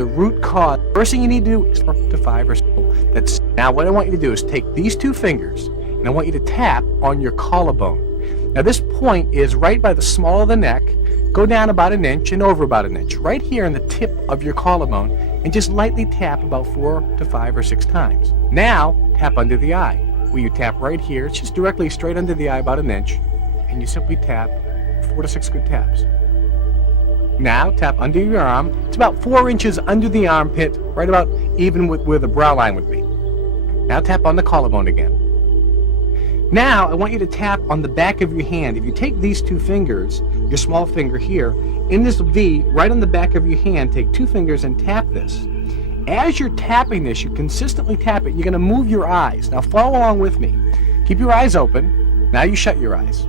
the root cause. First thing you need to do is 4 to 5 or so. Now what I want you to do is take these two fingers and I want you to tap on your collarbone. Now this point is right by the small of the neck. Go down about an inch and over about an inch, right here in the tip of your collarbone, and just lightly tap about 4 to 5 or 6 times. Now tap under the eye. Where you tap right here, it's just directly straight under the eye about an inch, and you simply tap 4 to 6 good taps. Now tap under your arm. It's about 4 inches under the armpit, right about even with where the brow line would be. Now tap on the collarbone again. Now I want you to tap on the back of your hand. If you take these two fingers, your small finger here, in this V, right on the back of your hand, take 2 fingers and tap this. As you're tapping this, you consistently tap it. You're going to move your eyes. Now follow along with me. Keep your eyes open. Now you shut your eyes.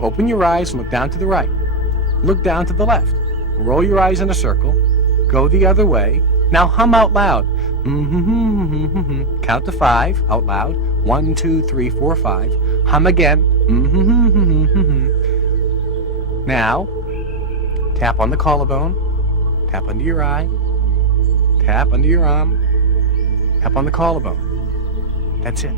Open your eyes and look down to the right. Look down to the left. Roll your eyes in a circle. Go the other way. Now hum out loud. Count to 5 out loud. 1, 2, 3, 4, 5. Hum again. Now, tap on the collarbone. Tap under your eye. Tap under your arm. Tap on the collarbone. That's it.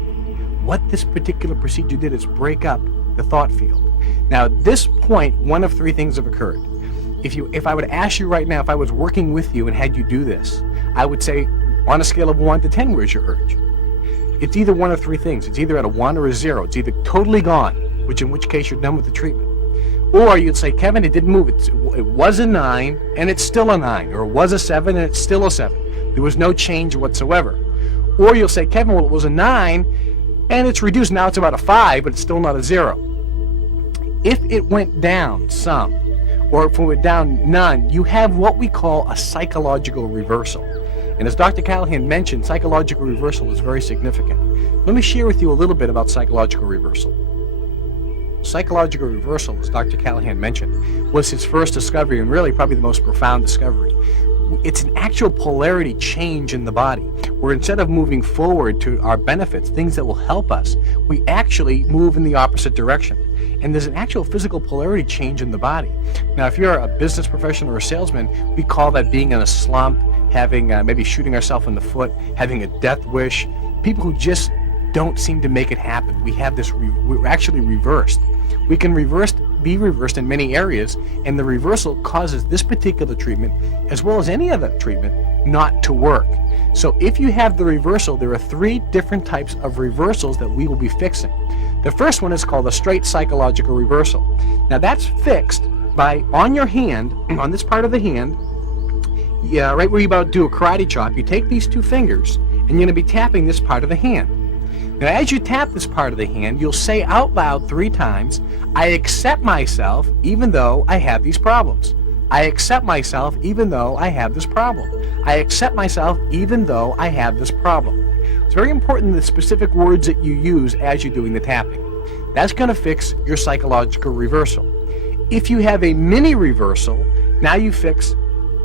What this particular procedure did is break up the thought field. Now, at this point, one of 3 things have occurred. If I would ask you right now, if I was working with you and had you do this, I would say, on a scale of 1 to 10, where's your urge? It's either one of 3 things. It's either at a 1 or a 0. It's either totally gone, in which case you're done with the treatment. Or you'd say, Kevin, it didn't move. It was a 9, and it's still a 9. Or it was a 7, and it's still a 7. There was no change whatsoever. Or you'll say, Kevin, well, it was a 9, and it's reduced. Now it's about a 5, but it's still not a 0. If it went down some, or if it went down none, you have what we call a psychological reversal. And as Dr. Callahan mentioned, psychological reversal is very significant. Let me share with you a little bit about psychological reversal. Psychological reversal, as Dr. Callahan mentioned, was his first discovery, and really probably the most profound discovery. It's an actual polarity change in the body, where instead of moving forward to our benefits, things that will help us, we actually move in the opposite direction. And there's an actual physical polarity change in the body. Now, if you're a business professional or a salesman, we call that being in a slump, having maybe shooting ourselves in the foot, having a death wish. People who just don't seem to make it happen. We have this, we're actually reversed. We can be reversed in many areas, and the reversal causes this particular treatment, as well as any other treatment, not to work. So if you have the reversal, there are 3 different types of reversals that we will be fixing. The first one is called a straight psychological reversal. Now that's fixed by, on your hand, on this part of the hand, right where you're about to do a karate chop, you take these 2 fingers, and you're going to be tapping this part of the hand. Now, as you tap this part of the hand, you'll say out loud 3 times, I accept myself even though I have these problems. I accept myself even though I have this problem. I accept myself even though I have this problem. It's very important the specific words that you use as you're doing the tapping. That's going to fix your psychological reversal. If you have a mini reversal, now you fix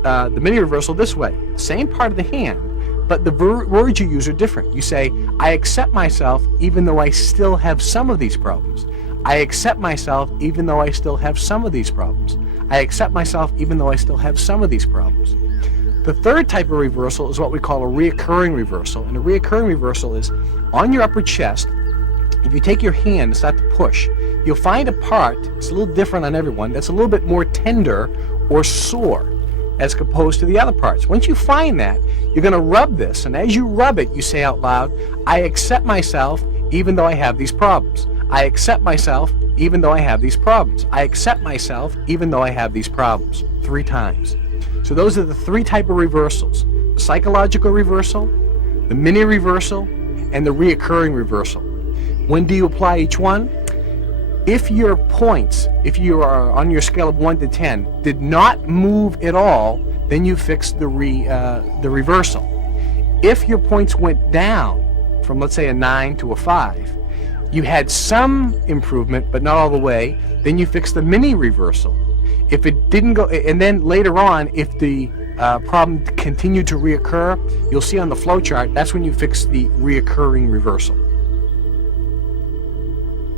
the mini reversal this way. Same part of the hand, but the words you use are different. You say, I accept myself even though I still have some of these problems. I accept myself even though I still have some of these problems. I accept myself even though I still have some of these problems. The third type of reversal is what we call a reoccurring reversal. And a reoccurring reversal is on your upper chest. If you take your hand and start to push, you'll find a part, it's a little different on everyone, that's a little bit more tender or sore as opposed to the other parts. Once you find that, you're going to rub this, and as you rub it, you say out loud, I accept myself even though I have these problems. I accept myself even though I have these problems. I accept myself even though I have these problems. 3 times. So those are the 3 type of reversals. The psychological reversal, the mini reversal, and the reoccurring reversal. When do you apply each one? If your points, if you are on your scale of 1 to 10, did not move at all, then you fix the reversal. If your points went down from, let's say, a 9 to a 5, you had some improvement, but not all the way, then you fix the mini reversal. If it didn't go, and then later on, if the problem continued to reoccur, you'll see on the flow chart, that's when you fix the reoccurring reversal.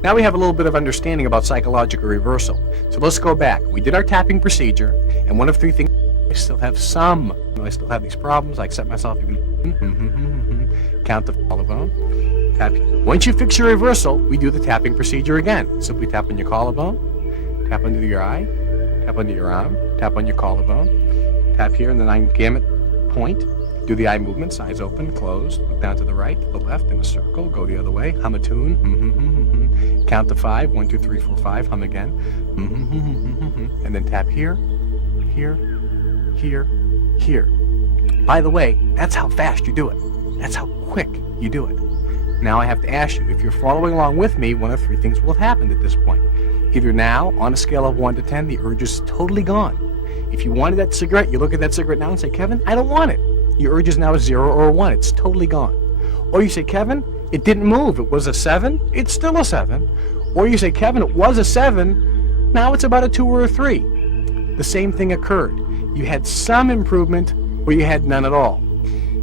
Now we have a little bit of understanding about psychological reversal. So let's go back. We did our tapping procedure, and one of 3 things, I still have some though I still have these problems. I accept myself even. Count the collarbone. Tap. Once you fix your reversal, we do the tapping procedure again. Simply tap on your collarbone, tap under your eye, tap under your arm, tap on your collarbone, tap here in the 9 gamut point. Do the eye movements, eyes open, closed, look down to the right, to the left, in a circle, go the other way, hum a tune, count to 5, 1, 2, 3, 4, 5, hum again, and then tap here, here, here, here. By the way, that's how fast you do it. That's how quick you do it. Now I have to ask you, if you're following along with me, one of 3 things will have happened at this point. Either now, on a scale of 1 to 10, the urge is totally gone. If you wanted that cigarette, you look at that cigarette now and say, Kevin, I don't want it. Your urge is now a 0 or a 1. It's totally gone. Or you say, Kevin, it didn't move. It was a 7. It's still a 7. Or you say, Kevin, it was a 7. Now it's about a 2 or a 3. The same thing occurred. You had some improvement or you had none at all.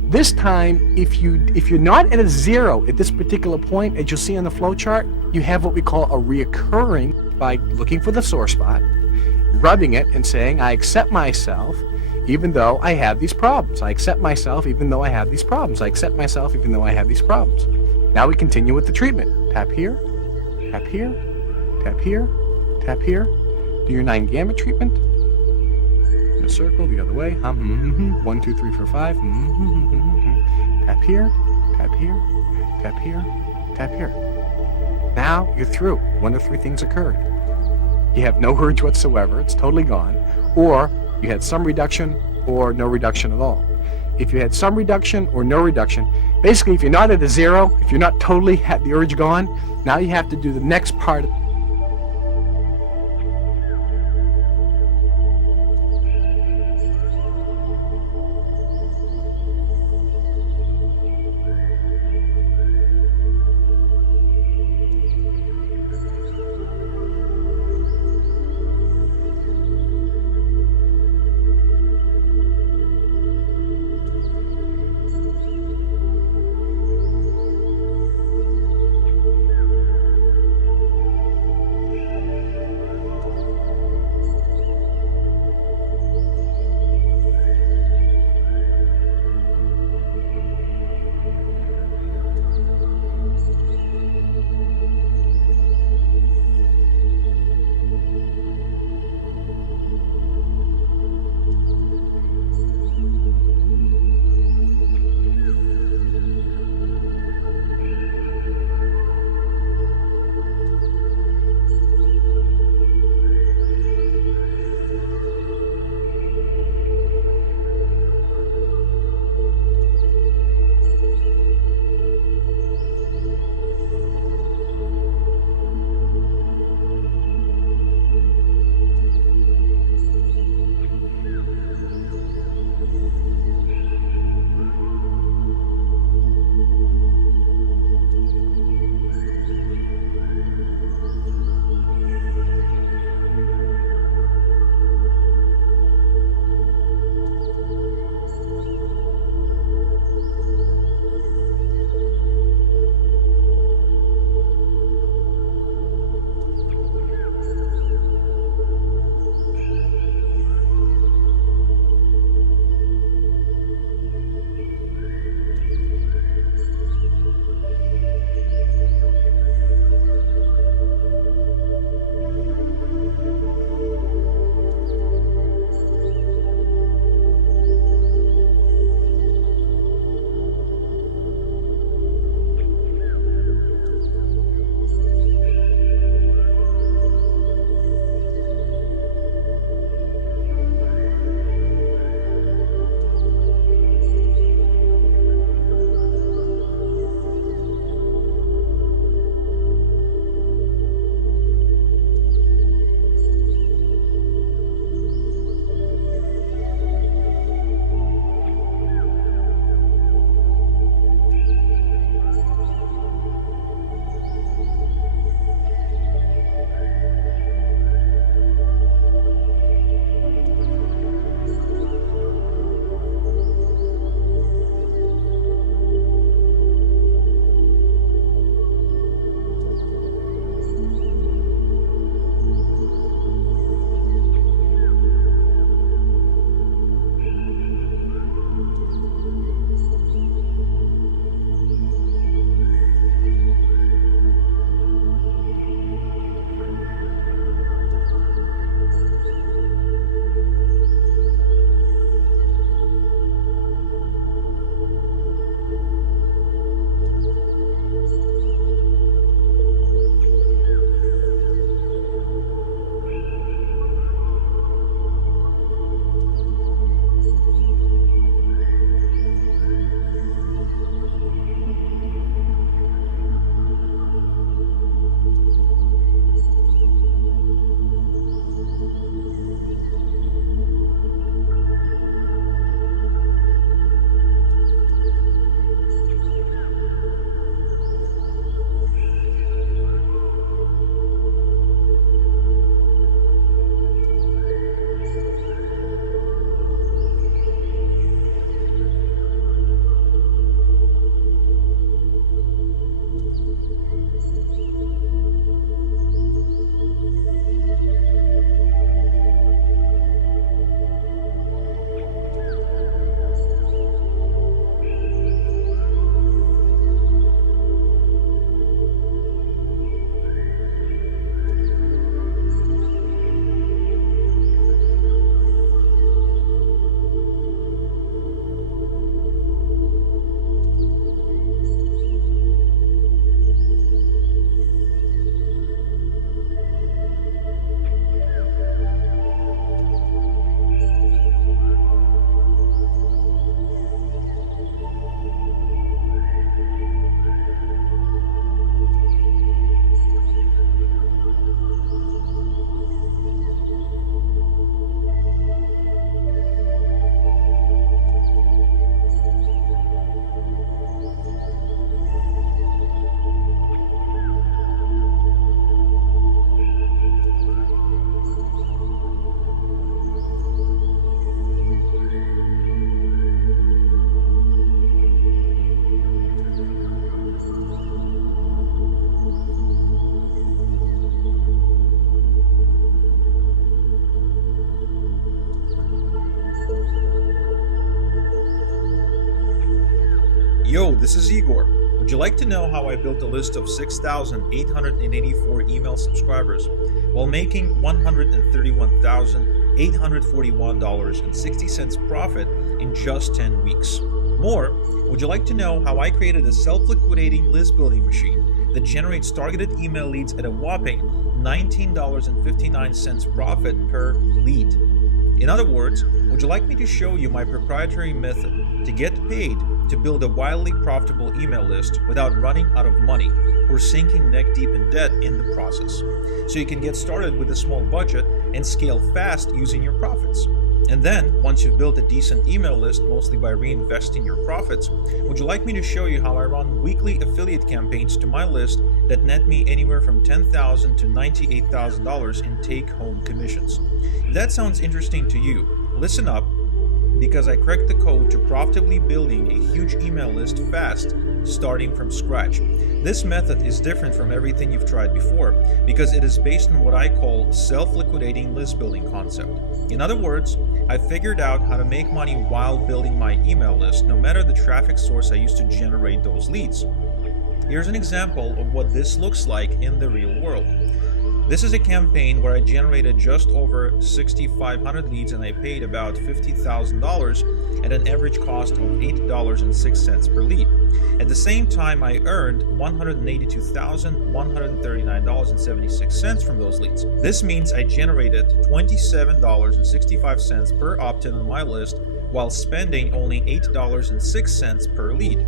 This time, if you're not at a 0 at this particular point, as you'll see on the flow chart, you have what we call a reoccurring by looking for the sore spot, rubbing it and saying, I accept myself even though I have these problems. I accept myself even though I have these problems. I accept myself even though I have these problems. Now we continue with the treatment. Tap here, tap here, tap here, tap here. Do your 9 gamut treatment. In a circle, the other way. 1, 2, 3, 4, 5. Tap here, tap here, tap here, tap here. Now you're through. One of 3 things occurred. You have no urge whatsoever. It's totally gone. Or you had some reduction or no reduction at all. If you had some reduction or no reduction, basically if you're not at a 0, if you're not totally had the urge gone, now you have to do the next part. Yo, this is Igor. Would you like to know how I built a list of 6,884 email subscribers while making $131,841.60 profit in just 10 weeks? More, would you like to know how I created a self-liquidating list building machine that generates targeted email leads at a whopping $19.59 profit per lead? In other words, would you like me to show you my proprietary method to get paid to build a wildly profitable email list without running out of money or sinking neck deep in debt in the process, so you can get started with a small budget and scale fast using your profits? And then, once you've built a decent email list, mostly by reinvesting your profits, would you like me to show you how I run weekly affiliate campaigns to my list that net me anywhere from $10,000 to $98,000 in take-home commissions? If that sounds interesting to you, listen up, because I cracked the code to profitably building a huge email list fast, starting from scratch. This method is different from everything you've tried before because it is based on what I call self-liquidating list building concept. In other words, I figured out how to make money while building my email list, no matter the traffic source I used to generate those leads. Here's an example of what this looks like in the real world. This is a campaign where I generated just over 6,500 leads and I paid about $50,000 at an average cost of $8.06 per lead. At the same time, I earned $182,139.76 from those leads. This means I generated $27.65 per opt-in on my list while spending only $8.06 per lead.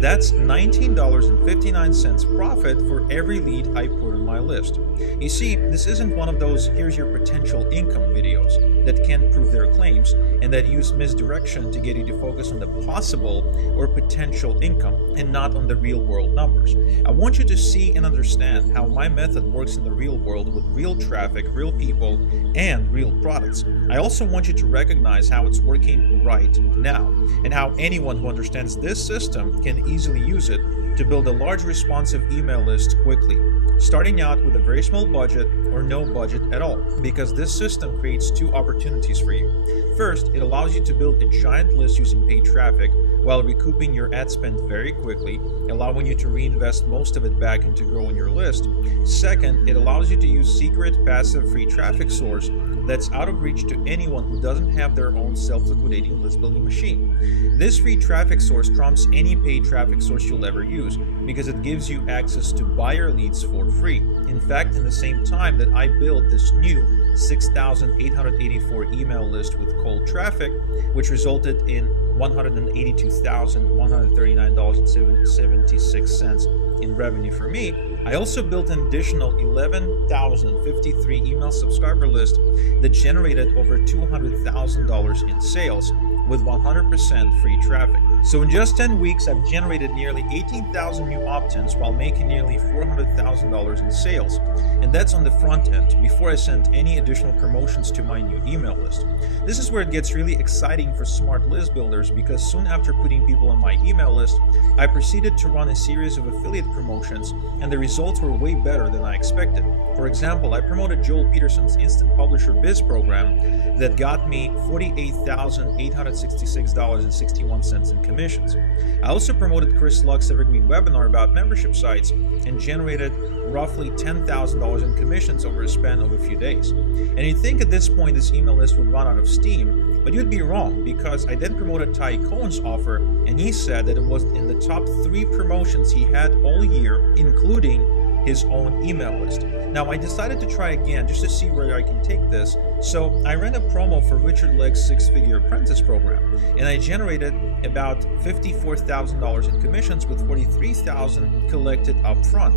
That's $19.59 profit for every lead I put on my list. You see, this isn't one of those here's your potential income videos that can't prove their claims and that use misdirection to get you to focus on the possible or potential income and not on the real world numbers. I want you to see and understand how my method works in the real world with real traffic, real people, and real products. I also want you to recognize how it's working right now and how anyone who understands this system can easily use it to build a large responsive email list quickly, starting out with a very small budget or no budget at all, because this system creates two opportunities for you. First, it allows you to build a giant list using paid traffic while recouping your ad spend very quickly, allowing you to reinvest most of it back into growing your list. Second, it allows you to use secret, passive, free traffic source that's out of reach to anyone who doesn't have their own self-liquidating list building machine. This free traffic source trumps any paid traffic source you'll ever use because it gives you access to buyer leads for free. In fact, in the same time that I built this new 6,884 email list with cold traffic, which resulted in $182,139.76 in revenue for me, I also built an additional 11,053 email subscriber list that generated over $200,000 in sales with 100% free traffic. So in just 10 weeks, I've generated nearly 18,000 new opt-ins while making nearly $400,000 in sales. And that's on the front end, before I sent any additional promotions to my new email list. This is where it gets really exciting for smart list builders, because soon after putting people on my email list, I proceeded to run a series of affiliate promotions, and the results were way better than I expected. For example, I promoted Joel Peterson's Instant Publisher Biz program that got me $48,866.61 in commissions. I also promoted Chris Luck's Evergreen webinar about membership sites and generated roughly $10,000 in commissions over a span of a few days. And you'd think at this point this email list would run out of steam, but you'd be wrong, because I then promoted Ty Cohen's offer, and he said that it was in the top 3 promotions he had all year, including his own email list. Now, I decided to try again just to see where I can take this, so I ran a promo for Richard Legg's 6-figure apprentice program, and I generated about $54,000 in commissions with $43,000 collected up front.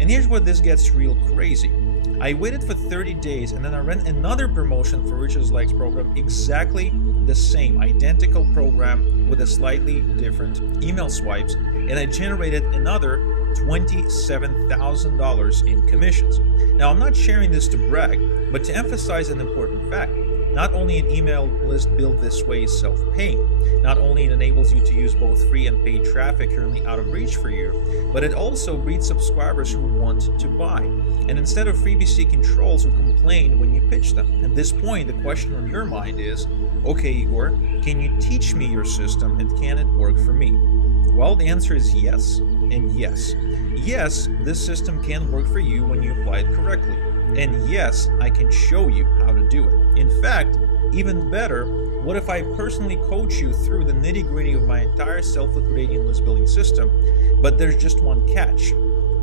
And here's where this gets real crazy. I waited for 30 days and then I ran another promotion for Richard Legg's program, exactly the same, identical program with a slightly different email swipes, and I generated another $27,000 in commissions. Now, I'm not sharing this to brag, but to emphasize an important fact. Not only an email list built this way is self-paying, not only it enables you to use both free and paid traffic currently out of reach for you, but it also breeds subscribers who want to buy, and instead of freebie-seeking trolls who complain when you pitch them. At this point, the question on your mind is, okay, Igor, can you teach me your system and can it work for me? Well, the answer is yes and yes. Yes, this system can work for you when you apply it correctly. And yes, I can show you how to do it. In fact, even better, what if I personally coach you through the nitty-gritty of my entire self-liquidating list building system, but there's just one catch.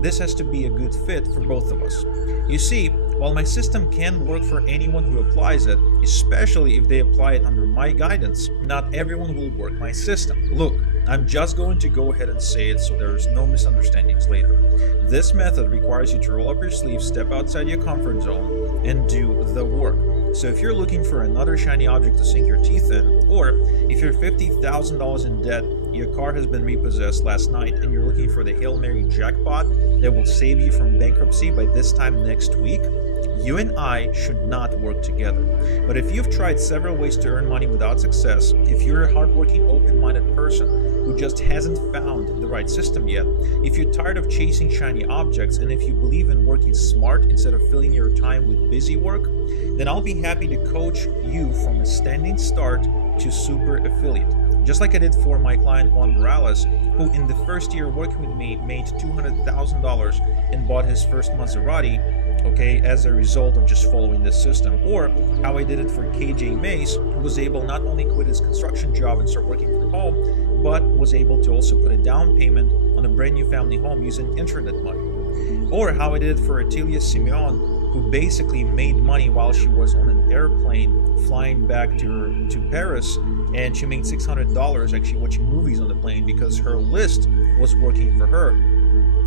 This has to be a good fit for both of us. You see, while my system can work for anyone who applies it, especially if they apply it under my guidance, not everyone will work my system. Look, I'm just going to go ahead and say it so there's no misunderstandings later. This method requires you to roll up your sleeves, step outside your comfort zone, and do the work. So if you're looking for another shiny object to sink your teeth in, or if you're $50,000 in debt, your car has been repossessed last night, and you're looking for the Hail Mary jackpot that will save you from bankruptcy by this time next week, you and I should not work together. But if you've tried several ways to earn money without success, if you're a hardworking, open-minded person who just hasn't found the right system yet, if you're tired of chasing shiny objects, and if you believe in working smart instead of filling your time with busy work, then I'll be happy to coach you from a standing start to super affiliate. Just like I did for my client Juan Morales, who in the first year working with me made $200,000 and bought his first Maserati, as a result of just following this system. Or how I did it for KJ Mace, who was able not only quit his construction job and start working from home, but was able to also put a down payment on a brand new family home using internet money. Or how I did it for Atilia Simeon, who basically made money while she was on an airplane flying back to Paris, and she made $600 actually watching movies on the plane because her list was working for her.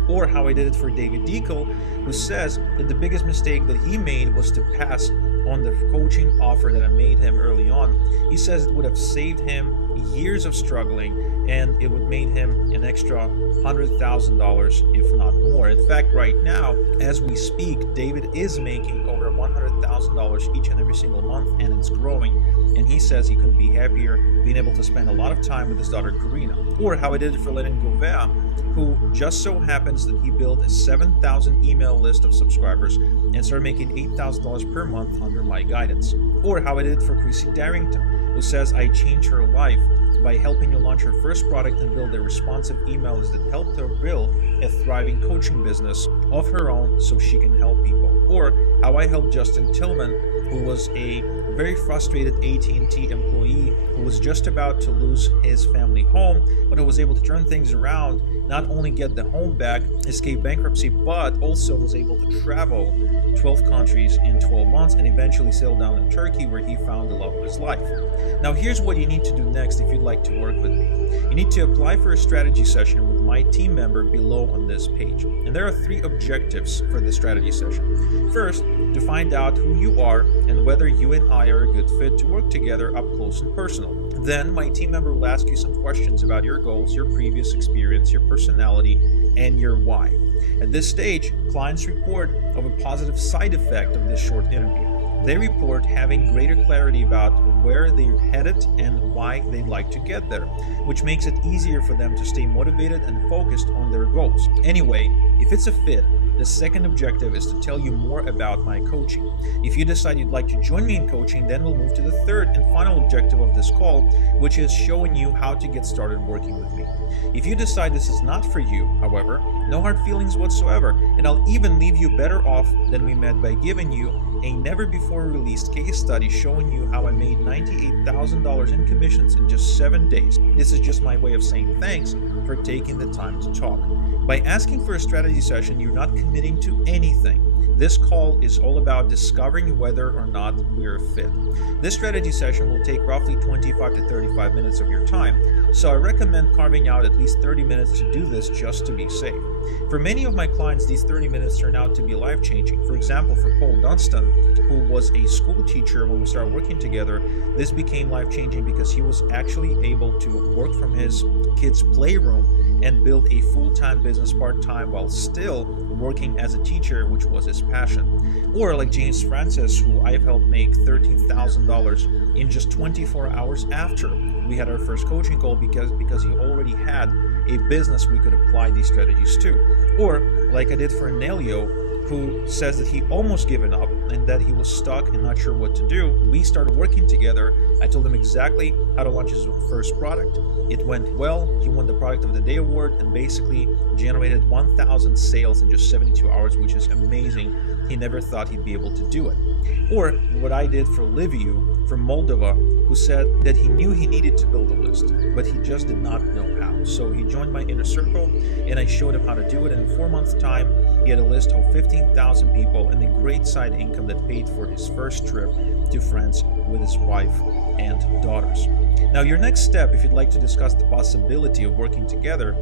Or how I did it for David Deacle, who says that the biggest mistake that he made was to pass on the coaching offer that I made him early on. He says it would have saved him years of struggling, and it would made him an extra $100,000, if not more. In fact, right now, as we speak, David is making over $100,000 each and every single month, and it's growing. And he says he couldn't be happier being able to spend a lot of time with his daughter Karina. Or how I did it for Lenin Govea, who just so happens that he built a 7,000 email list of subscribers and started making $8,000 per month under my guidance. Or how I did it for Chrissy Darrington, who says I changed her life by helping her launch her first product and build a responsive email list that helped her build a thriving coaching business of her own so she can help people. Or how I helped Justin Tillman, who was a very frustrated AT&T employee who was just about to lose his family home, but who was able to turn things around, not only get the home back, escape bankruptcy, but also was able to travel 12 countries in 12 months and eventually settle down in Turkey, where he found the love of his life. Now here's what you need to do next if you'd like to work with me. You need to apply for a strategy session with my team member below on this page. And there are 3 objectives for the strategy session. First, to find out who you are and whether you and I are a good fit to work together up close and personal. Then my team member will ask you some questions about your goals, your previous experience, your personality, and your why. At this stage, clients report of a positive side effect of this short interview. They report having greater clarity about where they're headed and why they'd like to get there, which makes it easier for them to stay motivated and focused on their goals. Anyway, if it's a fit, the second objective is to tell you more about my coaching. If you decide you'd like to join me in coaching, then we'll move to the third and final objective of this call, which is showing you how to get started working with me. If you decide this is not for you, however, no hard feelings whatsoever, and I'll even leave you better off than we met by giving you a never-before-released case study showing you how I made $98,000 in commissions in just 7 days. This is just my way of saying thanks for taking the time to talk. By asking for a strategy session, you're not committing to anything. This call is all about discovering whether or not we're a fit. This strategy session will take roughly 25 to 35 minutes of your time, so I recommend carving out at least 30 minutes to do this just to be safe. For many of my clients, these 30 minutes turn out to be life-changing. For example, for Paul Dunstan, who was a school teacher when we started working together, this became life-changing because he was actually able to work from his kids' playroom and build a full-time business part-time while still working as a teacher, which was his passion. Or like James Francis, who I've helped make $13,000 in just 24 hours after we had our first coaching call because he already had a business we could apply these strategies to. Or like I did for Nelio, who says that he almost given up and that he was stuck and not sure what to do, we started working together. I told him exactly how to launch his first product. It went well. He won the Product of the Day award and basically generated 1,000 sales in just 72 hours, which is amazing. He never thought he'd be able to do it. Or what I did for Liviu from Moldova, who said that he knew he needed to build a list, but he just did not know how. So he joined my inner circle and I showed him how to do it. And in 4 months' time, he had a list of 15,000 people and a great side income that paid for his first trip to France with his wife and daughters. Now, your next step, if you'd like to discuss the possibility of working together,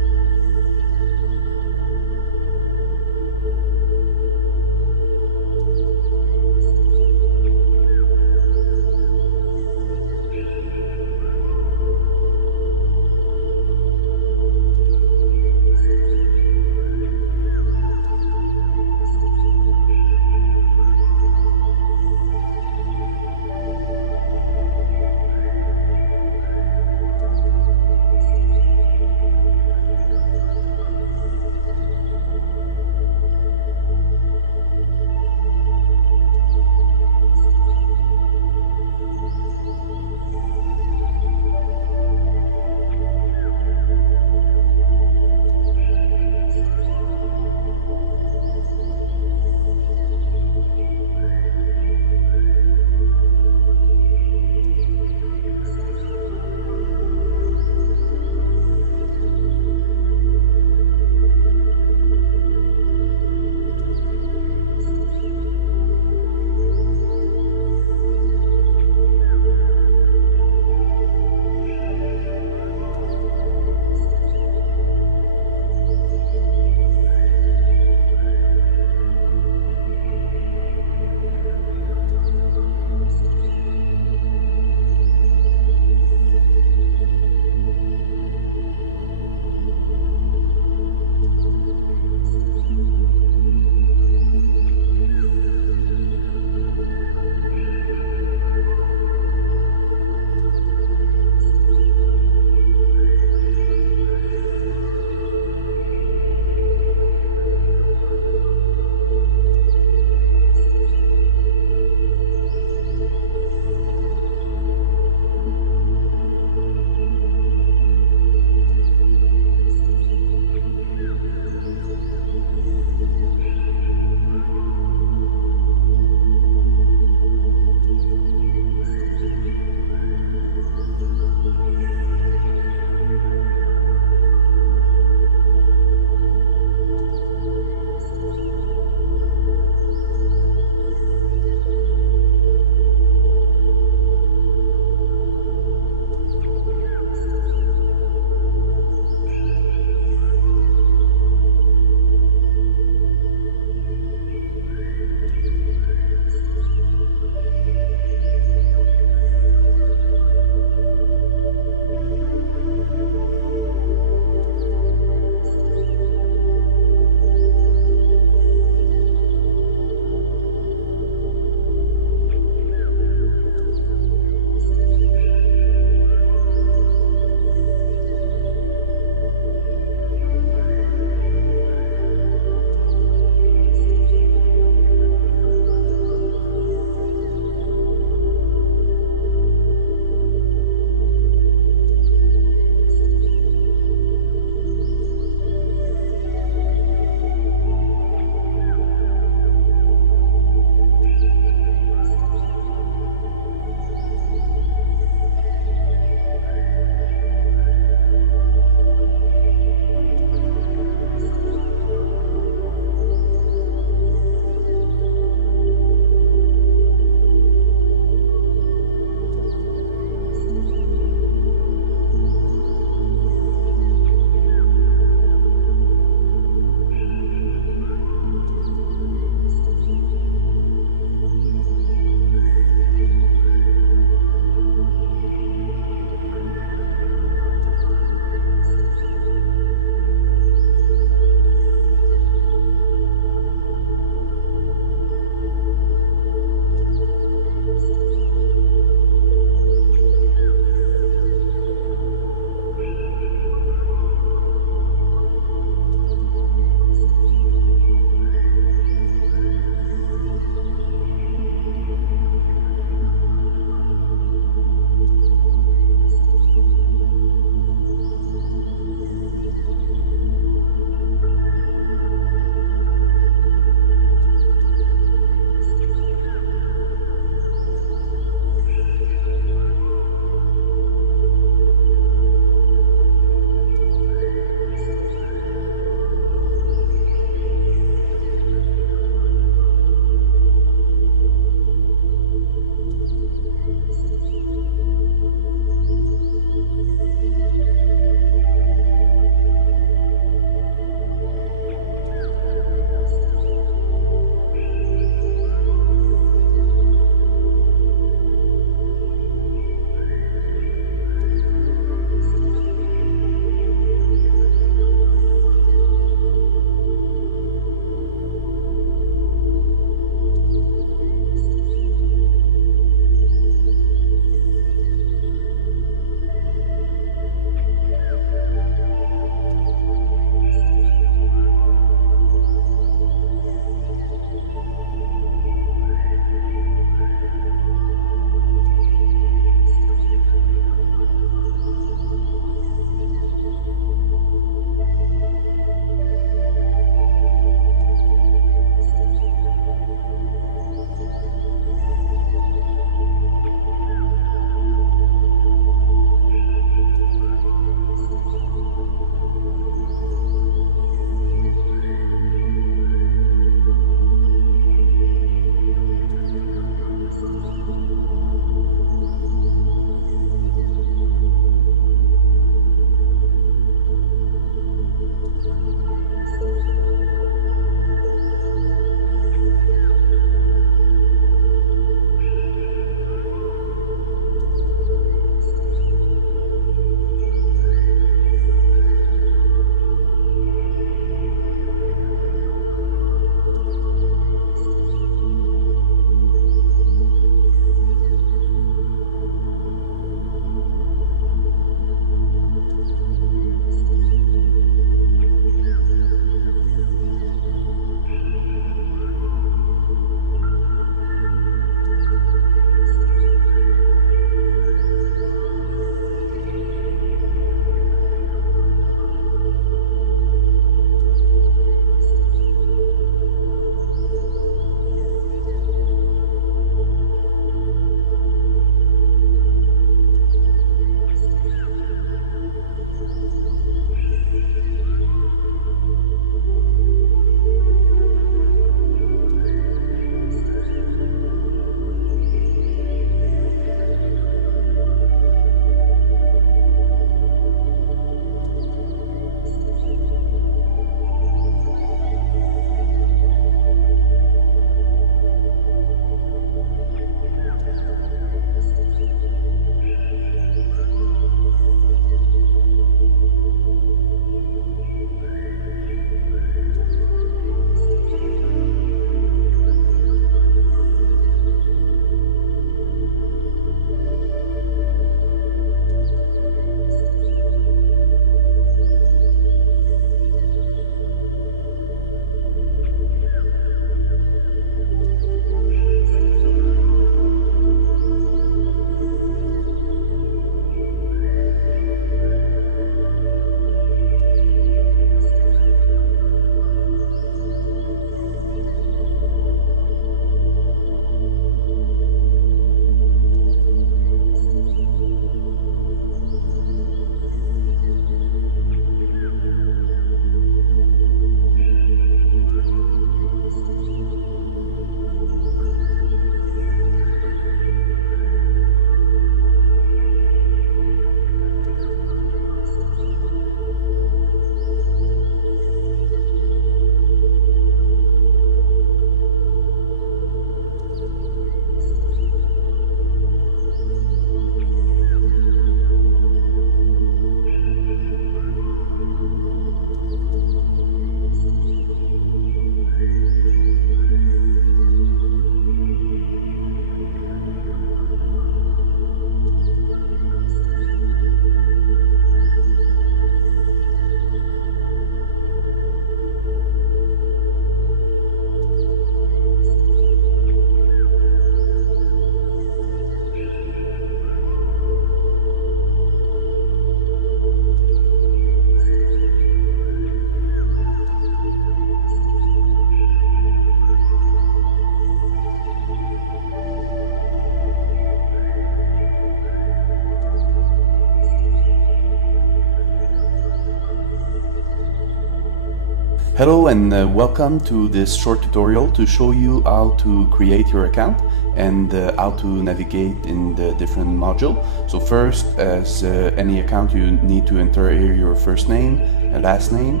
Hello and welcome to this short tutorial to show you how to create your account and how to navigate in the different module. So first, as any account, you need to enter here your first name, last name,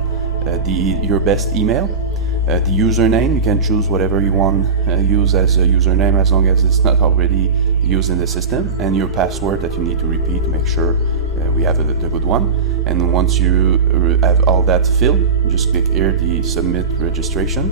your best email, the username. You can choose whatever you want use as a username as long as it's not already used in the system, and your password that you need to repeat to make sure we have the good one. And once you have all that filled, just click here the submit registration.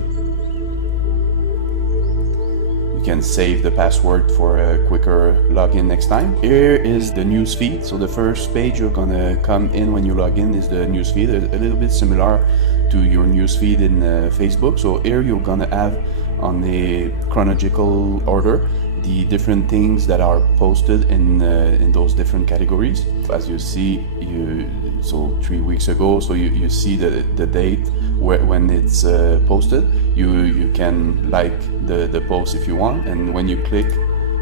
You can save the password for a quicker login next time. Here is the news feed. So the first page you're gonna come in when you log in is the news feed, a little bit similar to your news feed in Facebook. So here you're gonna have on a chronological order the different things that are posted in those different categories. As you see, so 3 weeks ago, so you see the date when it's posted. You can like the post if you want, and when you click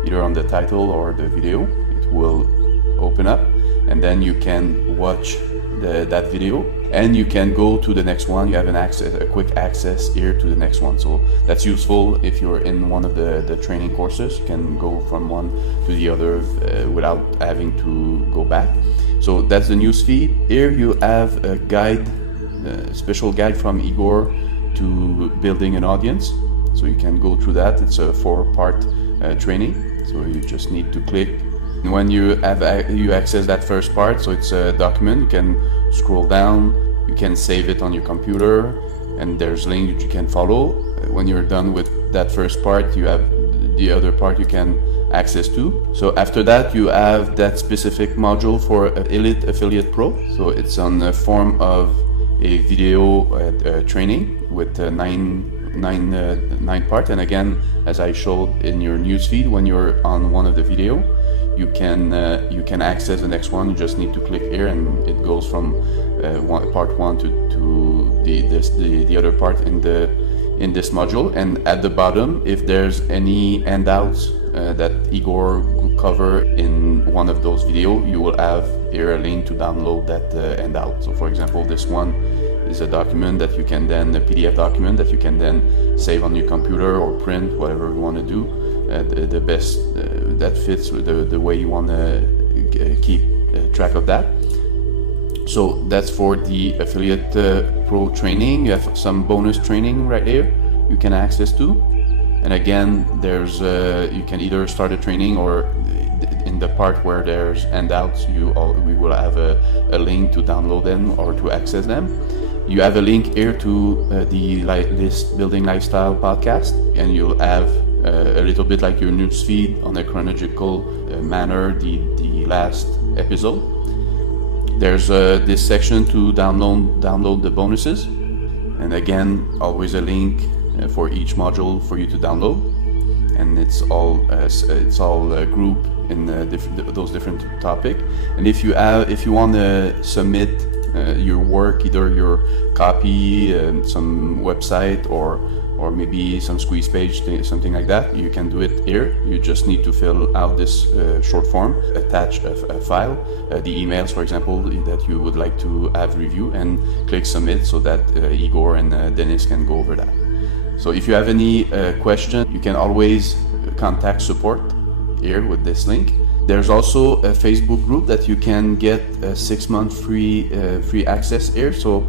either on the title or the video, it will open up, and then you can watch that video, and you can go to the next one. You have a quick access here to the next one, so that's useful if you're in one of the training courses. You can go from one to the other without having to go back. So that's the news feed. Here you have a guide, a special guide from Igor to building an audience, so you can go through that. It's a 4-part training, so you just need to click. When you access that first part, so it's a document, you can scroll down, you can save it on your computer, and there's links that you can follow. When you're done with that first part, you have the other part you can access to. So after that, you have that specific module for Elite Affiliate Pro. So it's on the form of a video training with 9 parts. And again, as I showed in your newsfeed, when you're on one of the video, you can access the next one. You just need to click here, and it goes from part 1 to the other part in this module. And at the bottom, if there's any handouts that Igor will cover in one of those videos, you will have here a link to download that handout. So for example, this one is a document that you can then, a PDF document that you can then save on your computer or print, whatever you want to do. The best that fits with the way you want to keep track of that. So that's for the Affiliate Pro training. You have some bonus training right here you can access to. And again, there's you can either start a training, or in the part where there's handouts, we will have a link to download them or to access them. You have a link here to this Building Lifestyle podcast, and you'll have a little bit like your news feed on a chronological manner, the last episode. There's this section to download the bonuses, and again, always a link for each module for you to download, and it's all grouped in those different topics. And if you want to submit your work, either your copy, some website, or maybe some squeeze page, something like that, you can do it here. You just need to fill out this short form, attach a file, the emails, for example, that you would like to have review, and click submit so that Igor and Dennis can go over that. So if you have any question, you can always contact support here with this link. There's also a Facebook group that you can get 6 months free access here. So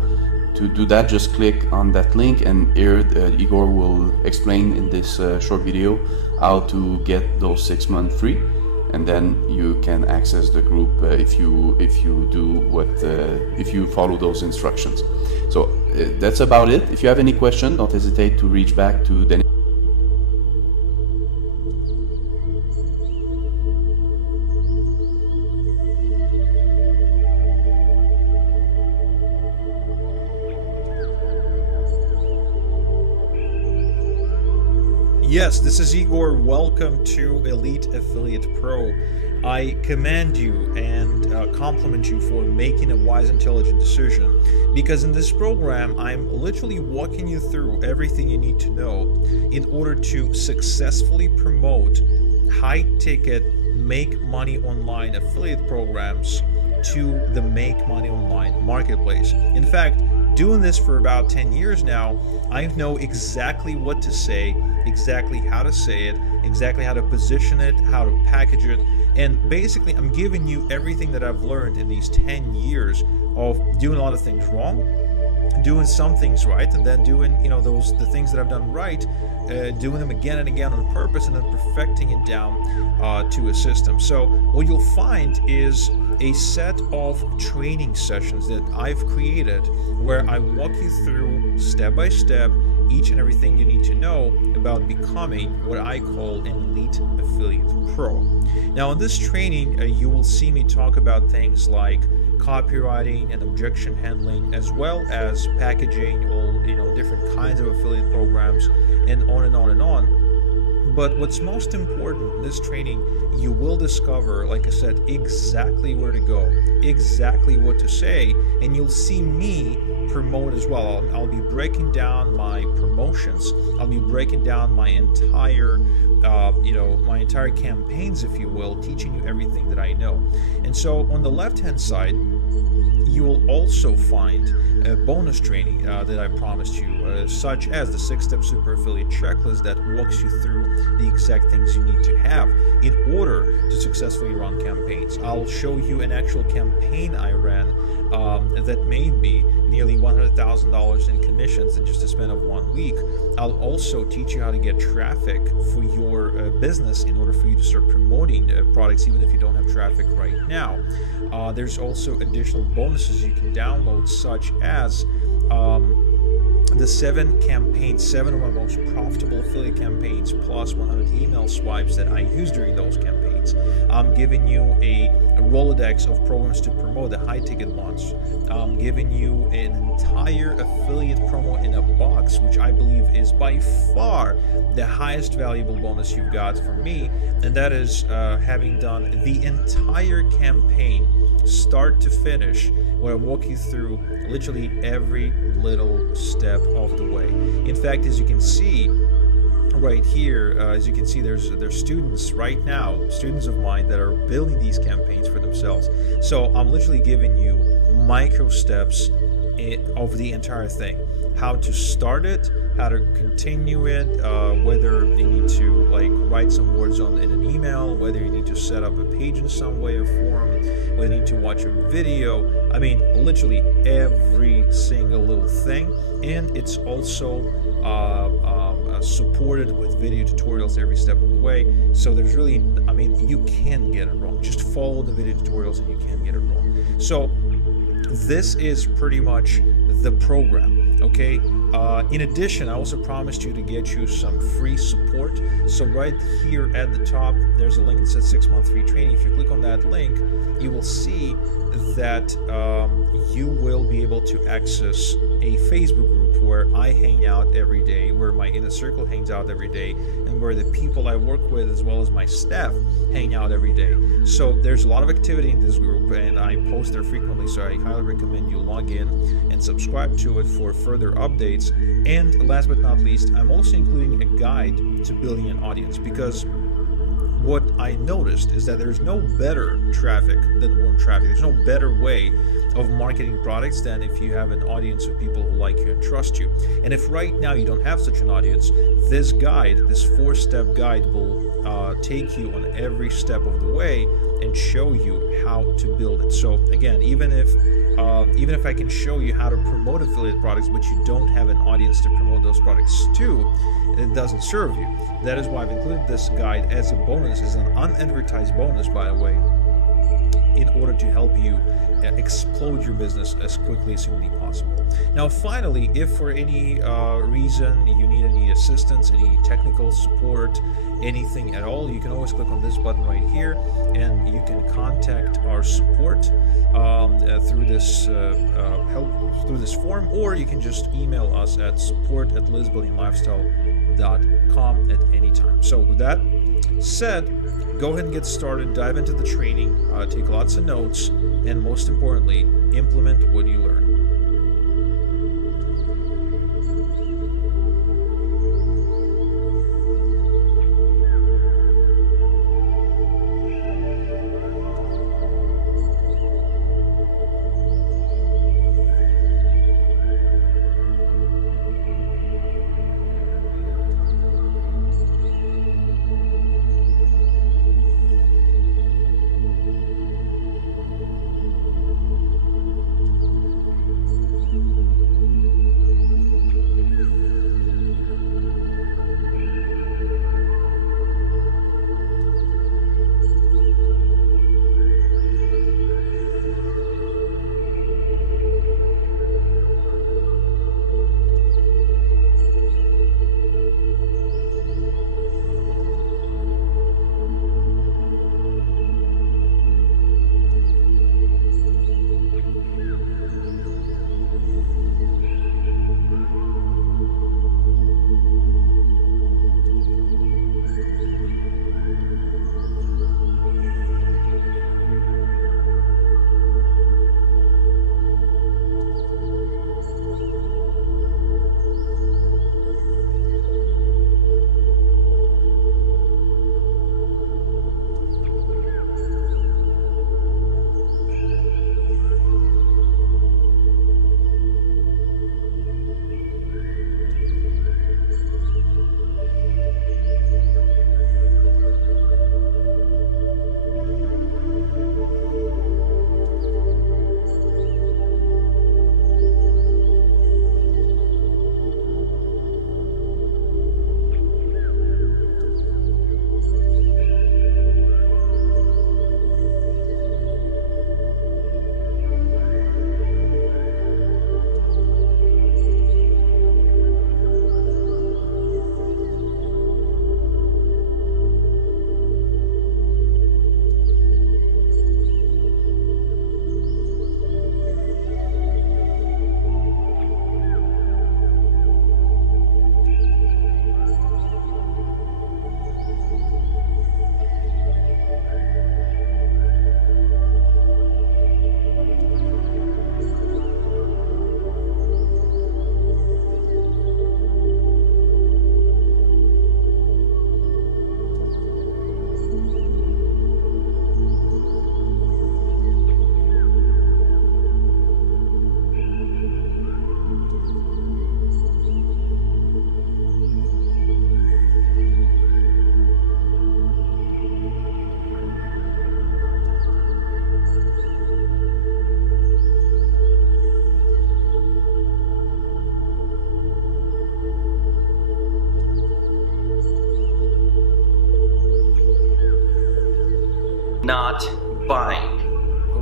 to do that, just click on that link, and here Igor will explain in this short video how to get those 6 months free, and then you can access the group if you follow those instructions. So that's about it. If you have any question, don't hesitate to reach back to Dennis. Yes, this is Igor. Welcome to Elite Affiliate Pro. I commend you and compliment you for making a wise, intelligent decision, because in this program, I'm literally walking you through everything you need to know in order to successfully promote high-ticket Make Money Online affiliate programs to the Make Money Online marketplace. In fact, doing this for about 10 years now, I know exactly what to say, exactly how to say it, exactly how to position it, how to package it, and basically I'm giving you everything that I've learned in these 10 years of doing a lot of things wrong, doing some things right, and then doing the things that I've done right, doing them again and again on purpose, and then perfecting it down to a system. So what you'll find is a set of training sessions that I've created where I walk you through step by step each and everything you need to know about becoming what I call an elite affiliate pro. Now in this training, you will see me talk about things like copywriting and objection handling, as well as packaging all different kinds of affiliate programs, and on and on and on. But what's most important in this training, you will discover, like I said, exactly where to go, exactly what to say, and you'll see me promote as well. I'll be breaking down my promotions. I'll be breaking down my entire my entire campaigns, if you will, teaching you everything that I know. And so on the left-hand side, you will also find a bonus training that I promised you, such as the 6-step super affiliate checklist that walks you through the exact things you need to have in order to successfully run campaigns. I'll show you an actual campaign I ran that made me nearly $100,000 in commissions in just a span of 1 week. I'll also teach you how to get traffic for your business in order for you to start promoting products even if you don't have traffic right now. There's also additional bonuses you can download, such as the 7 of my most profitable affiliate campaigns, plus 100 email swipes that I use during those campaigns. I'm giving you a Rolodex of programs to promote, the high ticket ones. I'm giving you an entire affiliate promo in a box, which I believe is by far the highest valuable bonus you've got from me, and that is having done the entire campaign start to finish, where I walk you through literally every little step of the way. In fact, as you can see right here, there's students right now, students of mine that are building these campaigns for themselves. So I'm literally giving you micro steps of the entire thing. How to start it, how to continue it, whether you need to write some words in an email, whether you need to set up a page in some way or form, whether you need to watch a video. I mean, literally every single little thing. And it's also supported with video tutorials every step of the way. So there's really, you can get it wrong. Just follow the video tutorials and you can get it wrong. So this is pretty much the program. Okay. In addition, I also promised you to get you some free support. So right here at the top, there's a link that says 6-month free training. If you click on that link, you will see that you will be able to access a Facebook group where I hang out every day, where my inner circle hangs out every day, and where the people I work with as well as my staff hang out every day. So there's a lot of activity in this group, and I post there frequently, so I highly recommend you log in and subscribe to it for further updates. And last but not least, I'm also including a guide to building an audience, because what I noticed is that there's no better traffic than warm traffic. There's no better way of marketing products than if you have an audience of people who like you and trust you. And if right now you don't have such an audience, this guide, this 4-step guide, will take you on every step of the way and show you how to build it. So again, even if I can show you how to promote affiliate products, but you don't have an audience to promote those products to, it doesn't serve you. That is why I've included this guide as a bonus, as an unadvertised bonus, by the way, in order to help you explode your business as quickly as humanly possible. Now, finally, if for any reason you need any assistance, any technical support, anything at all, you can always click on this button right here, and you can contact our support through this through this form, or you can just email us at support@lizbuildinglifestyle.com at any time. So with that said, go ahead and get started, dive into the training, take lots of notes, and most importantly, implement what you learn.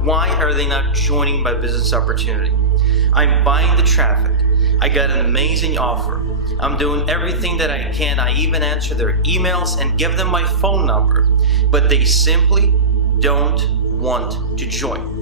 why are they not joining my business opportunity? I'm buying the traffic. I got an amazing offer. I'm doing everything that I can. I even answer their emails and give them my phone number, but they simply don't want to join.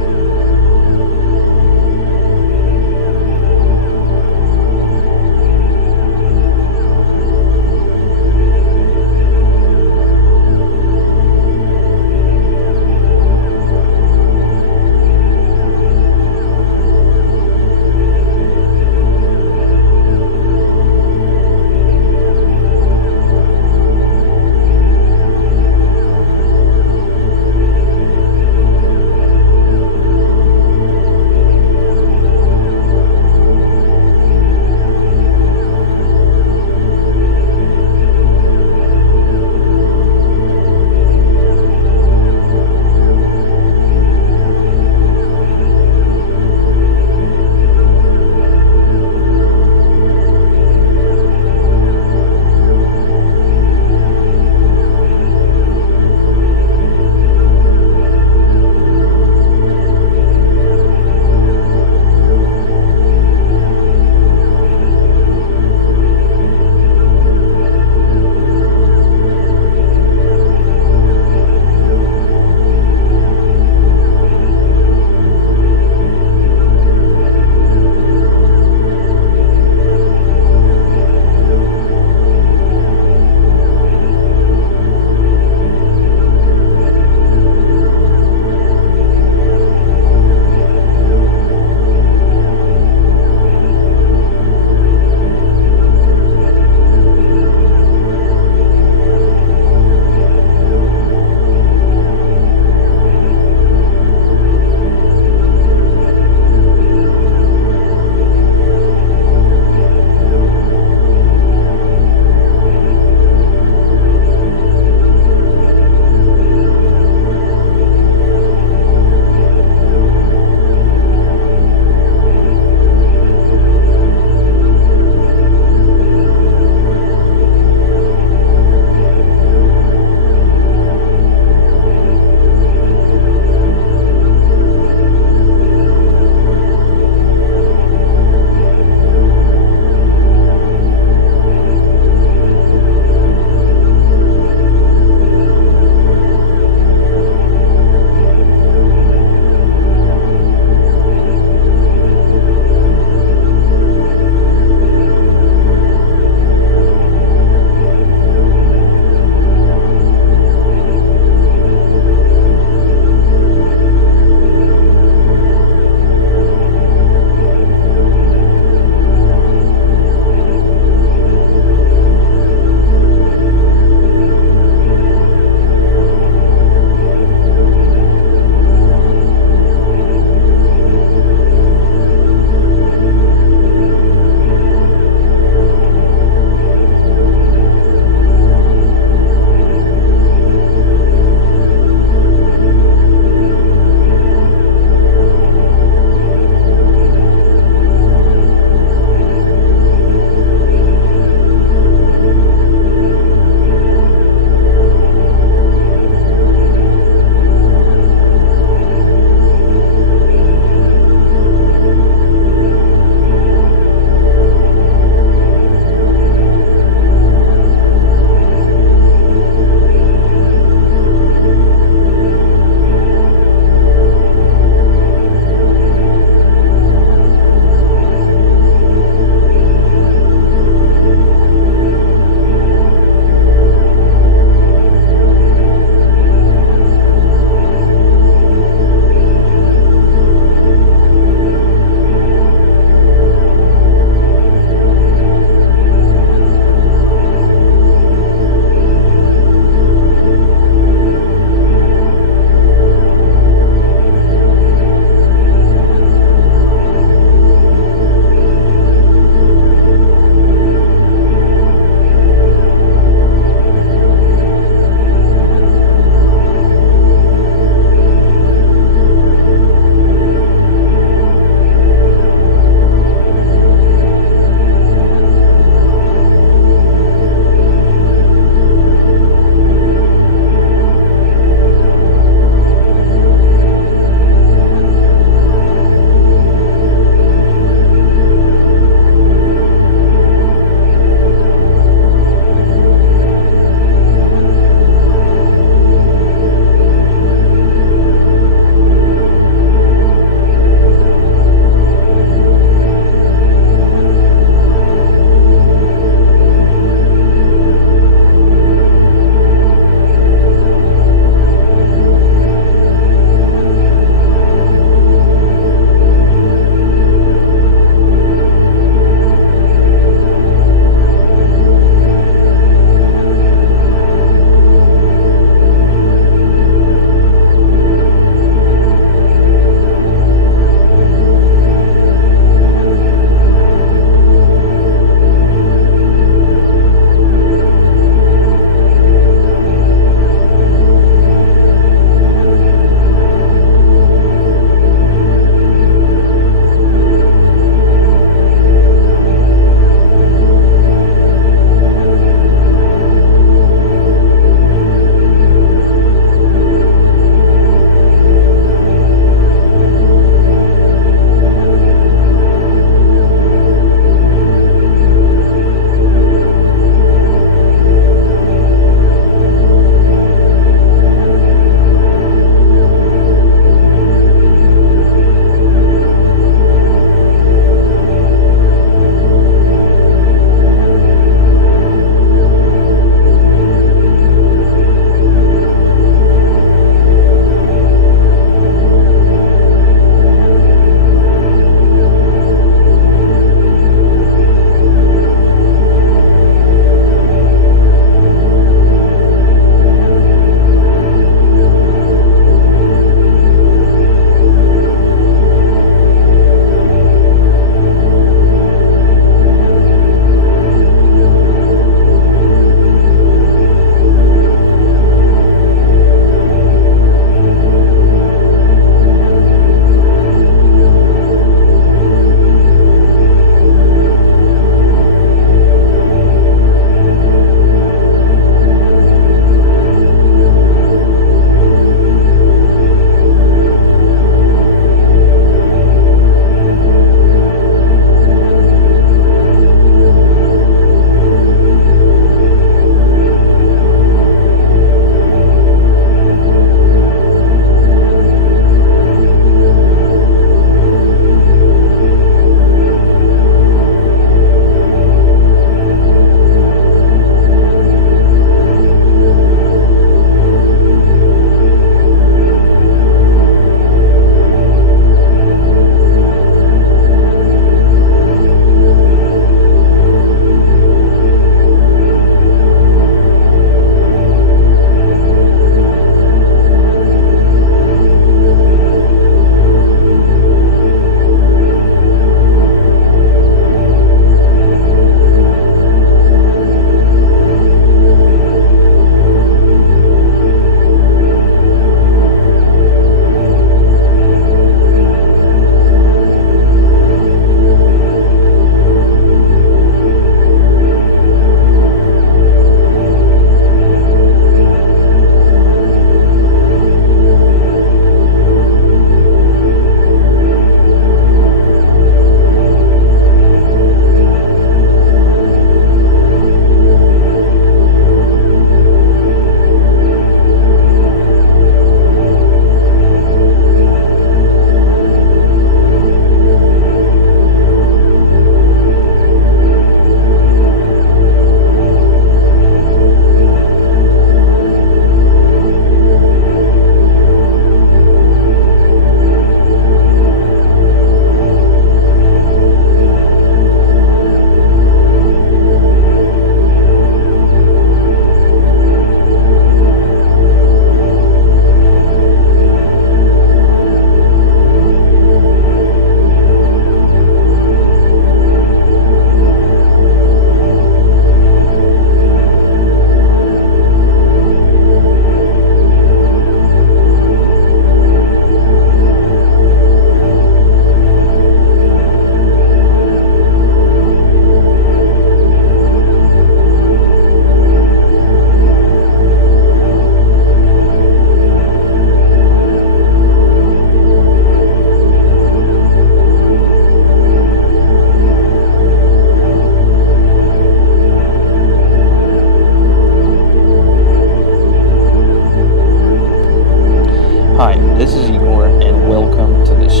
this is Igor, and welcome to this.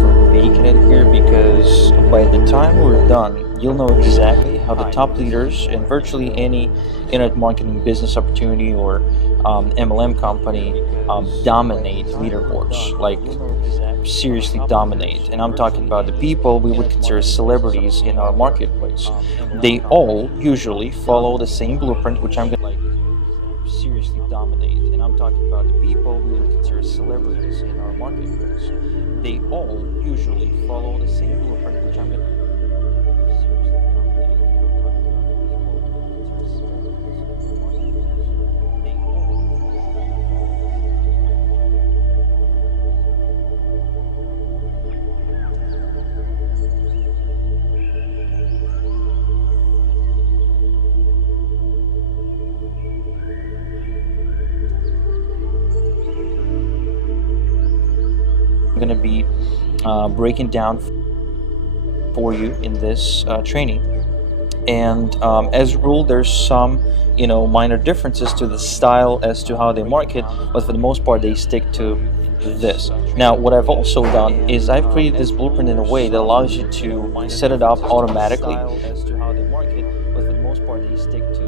For making it here, because by the time we're done, you'll know exactly how the top leaders in virtually any internet marketing business opportunity or MLM company dominate leaderboards, like seriously dominate. And I'm talking about the people we would consider celebrities in our marketplace. They all usually follow the same blueprint, which I'm going to seriously dominate. And I'm talking about the people we would consider celebrities in our marketplace. They all usually follow the same blueprint, which I'm going to seriously dominate. They going to be breaking down for you in this training. And as a rule, there's some minor differences to the style as to how they market, but for the most part they stick to this. Now what I've also done is I've created this blueprint in a way that allows you to set it up automatically. As to how they market, but for the most part they stick to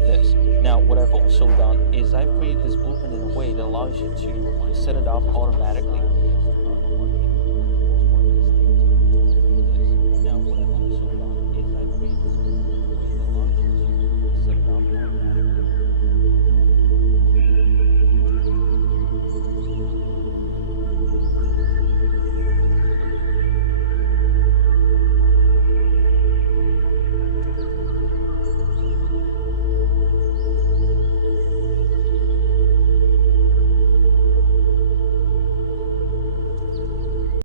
this. Now what I've also done is I've created this blueprint in a way that allows you to set it up automatically.